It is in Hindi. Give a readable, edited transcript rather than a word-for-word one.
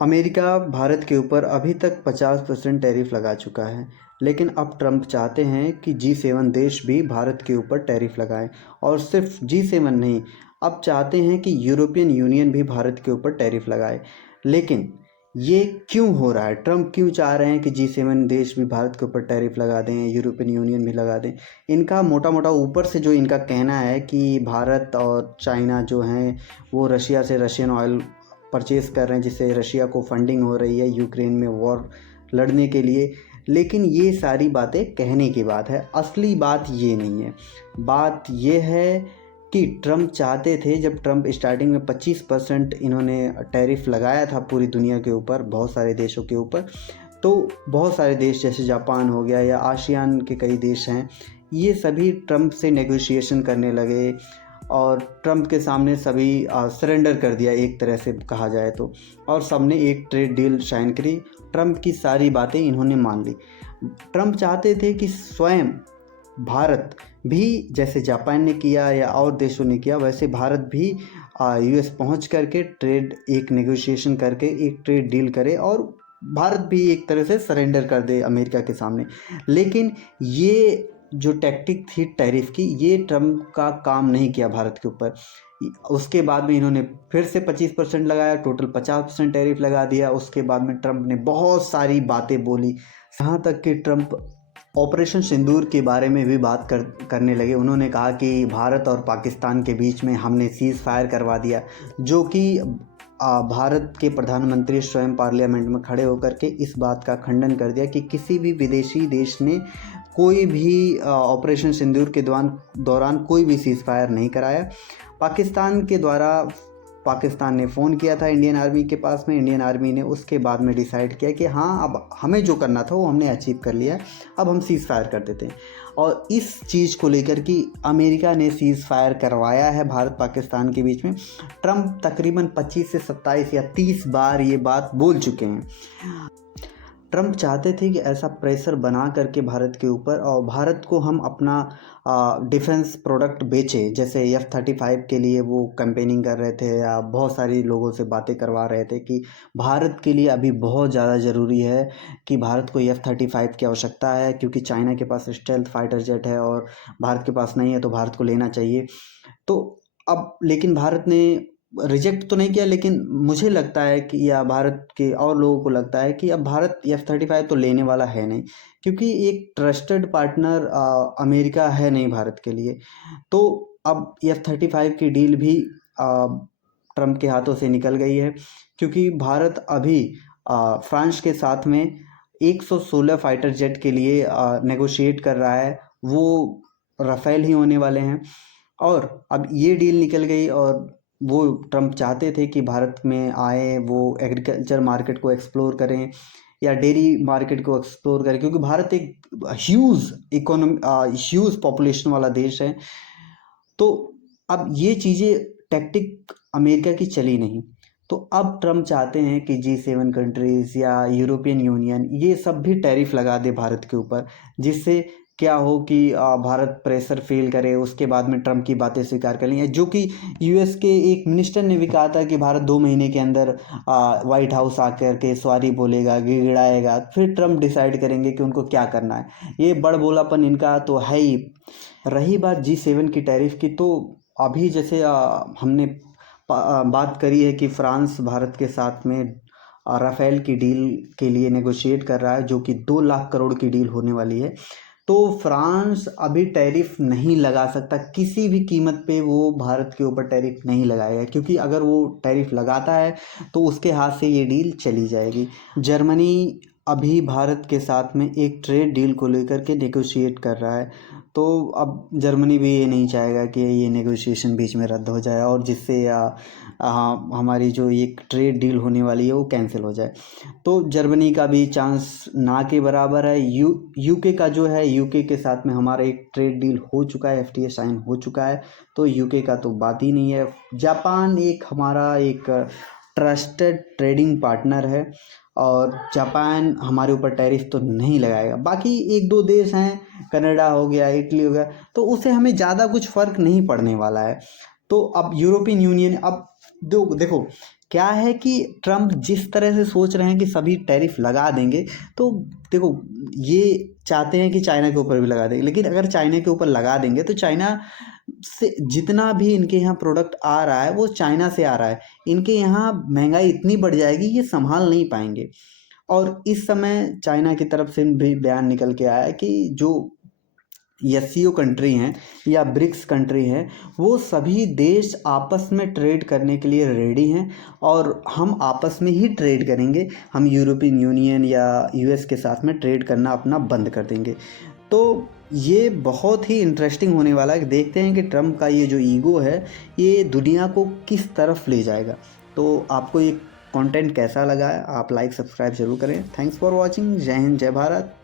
अमेरिका भारत के ऊपर अभी तक 50% टैरिफ लगा चुका है, लेकिन अब ट्रम्प चाहते हैं कि G7 देश भी भारत के ऊपर टैरिफ लगाएं। और सिर्फ G7 नहीं, अब चाहते हैं कि यूरोपियन यूनियन भी भारत के ऊपर टैरिफ लगाए। लेकिन ये क्यों हो रहा है? ट्रम्प क्यों चाह रहे हैं कि G7 देश भी भारत के ऊपर टैरिफ लगा दें, यूरोपियन यूनियन भी लगा दें? इनका मोटा मोटा ऊपर से जो इनका कहना है कि भारत और चाइना जो हैं वो रशिया से रशियन ऑयल परचेज़ कर रहे हैं, जिससे रशिया को फंडिंग हो रही है यूक्रेन में वॉर लड़ने के लिए। लेकिन ये सारी बातें कहने की बात है, असली बात ये नहीं है। बात ये है कि ट्रम्प चाहते थे, जब ट्रम्प स्टार्टिंग में 25% इन्होंने टैरिफ लगाया था पूरी दुनिया के ऊपर, बहुत सारे देशों के ऊपर, तो बहुत सारे देश जैसे जापान हो गया या आसियान के कई देश हैं, ये सभी ट्रम्प से नेगोशिएशन करने लगे और ट्रम्प के सामने सभी सरेंडर कर दिया एक तरह से कहा जाए तो, और सबने एक ट्रेड डील साइन करी। ट्रम्प की सारी बातें इन्होंने मान ली। ट्रम्प चाहते थे कि स्वयं भारत भी, जैसे जापान ने किया या और देशों ने किया, वैसे भारत भी यूएस पहुंच करके ट्रेड एक नेगोशिएशन करके एक ट्रेड डील करे और भारत भी एक तरह से सरेंडर कर दे अमेरिका के सामने। लेकिन ये जो टैक्टिक थी टैरिफ की, ये ट्रम्प का काम नहीं किया भारत के ऊपर। उसके बाद में इन्होंने फिर से 25% लगाया, टोटल 50% टैरिफ लगा दिया। उसके बाद में ट्रम्प ने बहुत सारी बातें बोली, यहाँ तक कि ट्रम्प ऑपरेशन सिंदूर के बारे में भी बात करने लगे। उन्होंने कहा कि भारत और पाकिस्तान के बीच में हमने सीज़ फायर करवा दिया, जो कि भारत के प्रधानमंत्री स्वयं पार्लियामेंट में खड़े होकर के इस बात का खंडन कर दिया कि किसी भी विदेशी देश ने कोई भी ऑपरेशन सिंदूर के दौरान कोई भी सीज़ फायर नहीं कराया। पाकिस्तान के द्वारा पाकिस्तान ने फ़ोन किया था इंडियन आर्मी के पास में, इंडियन आर्मी ने उसके बाद में डिसाइड किया कि हाँ, अब हमें जो करना था वो हमने अचीव कर लिया, अब हम सीज़ फायर कर देते हैं। और इस चीज़ को लेकर कि अमेरिका ने सीज़ फायर करवाया है भारत पाकिस्तान के बीच में, ट्रम्प तकरीबन 25 से 27 या 30 बार ये बात बोल चुके हैं। ट्रम्प चाहते थे कि ऐसा प्रेशर बना करके भारत के ऊपर, और भारत को हम अपना डिफेंस प्रोडक्ट बेचें। जैसे F-35 के लिए वो कैंपेनिंग कर रहे थे या बहुत सारी लोगों से बातें करवा रहे थे कि भारत के लिए अभी बहुत ज़्यादा ज़रूरी है कि भारत को F-35 की आवश्यकता है, क्योंकि चाइना के पास स्टेल्थ फाइटर जेट है और भारत के पास नहीं है, तो भारत को लेना चाहिए। तो अब लेकिन भारत ने रिजेक्ट तो नहीं किया, लेकिन मुझे लगता है कि, या भारत के और लोगों को लगता है कि अब भारत F-35 तो लेने वाला है नहीं, क्योंकि एक ट्रस्टेड पार्टनर अमेरिका है नहीं भारत के लिए। तो अब F-35 की डील भी ट्रम्प के हाथों से निकल गई है, क्योंकि भारत अभी फ्रांस के साथ में 116 फाइटर जेट के लिए नेगोशिएट कर रहा है। वो राफेल ही होने वाले हैं, और अब ये डील निकल गई। और वो ट्रम्प चाहते थे कि भारत में आए, वो एग्रीकल्चर मार्केट को एक्सप्लोर करें या डेयरी मार्केट को एक्सप्लोर करें, क्योंकि भारत एक ह्यूज इकोनॉमी ह्यूज पॉपुलेशन वाला देश है। तो अब ये चीज़ें टैक्टिक अमेरिका की चली नहीं, तो अब ट्रम्प चाहते हैं कि G7 कंट्रीज़ या यूरोपियन यूनियन ये सब भी टैरिफ लगा दे भारत के ऊपर, जिससे क्या हो कि भारत प्रेशर फील करे, उसके बाद में ट्रम्प की बातें स्वीकार कर लें। जो कि यूएस के एक मिनिस्टर ने भी कहा था कि भारत 2 महीने के अंदर वाइट हाउस आकर के सॉरी बोलेगा, गिड़गिड़ाएगा, फिर ट्रम्प डिसाइड करेंगे कि उनको क्या करना है। ये बड़बोलापन इनका तो है ही। रही बात G7 की टैरिफ की, तो अभी जैसे हमने बात करी है कि फ्रांस भारत के साथ में राफेल की डील के लिए नेगोशिएट कर रहा है, जो कि 2 लाख करोड़ की डील होने वाली है। तो फ्रांस अभी टैरिफ नहीं लगा सकता, किसी भी कीमत पे वो भारत के ऊपर टैरिफ नहीं लगाएगा, क्योंकि अगर वो टैरिफ लगाता है तो उसके हाथ से ये डील चली जाएगी। जर्मनी अभी भारत के साथ में एक ट्रेड डील को लेकर के नेगोशिएट कर रहा है, तो अब जर्मनी भी ये नहीं चाहेगा कि ये नेगोशिएशन बीच में रद्द हो जाए और जिससे हमारी जो एक ट्रेड डील होने वाली है वो कैंसिल हो जाए। तो जर्मनी का भी चांस ना के बराबर है। यूके का जो है, यूके के साथ में हमारा एक ट्रेड डील हो चुका है, FTA साइन हो चुका है, तो यूके का तो बात ही नहीं है। जापान एक हमारा एक ट्रस्टेड ट्रेडिंग पार्टनर है, और जापान हमारे ऊपर टैरिफ तो नहीं लगाएगा। बाकी 1-2 देश हैं, कनाडा हो गया, इटली हो गया, तो उससे हमें ज़्यादा कुछ फ़र्क नहीं पड़ने वाला है। तो अब यूरोपियन यूनियन, अब देखो क्या है कि ट्रम्प जिस तरह से सोच रहे हैं कि सभी टैरिफ लगा देंगे, तो देखो ये चाहते हैं कि चाइना के ऊपर भी लगा देंगे, लेकिन अगर चाइना के ऊपर लगा देंगे तो चाइना से जितना भी इनके यहाँ प्रोडक्ट आ रहा है वो चाइना से आ रहा है, इनके यहाँ महंगाई इतनी बढ़ जाएगी ये संभाल नहीं पाएंगे। और इस समय चाइना की तरफ से भी बयान निकल के आया है कि जो एससीओ कंट्री हैं या ब्रिक्स कंट्री हैं, वो सभी देश आपस में ट्रेड करने के लिए रेडी हैं और हम आपस में ही ट्रेड करेंगे। हम यूरोपियन यूनियन या यूएस के साथ में ट्रेड करना अपना बंद कर देंगे। तो ये बहुत ही इंटरेस्टिंग होने वाला है। देखते हैं कि ट्रम्प का ये जो ईगो है ये दुनिया को किस तरफ ले जाएगा। तो आपको ये कंटेंट कैसा लगा है, आप लाइक सब्सक्राइब जरूर करें। Thanks for watching. जय हिंद, जय भारत।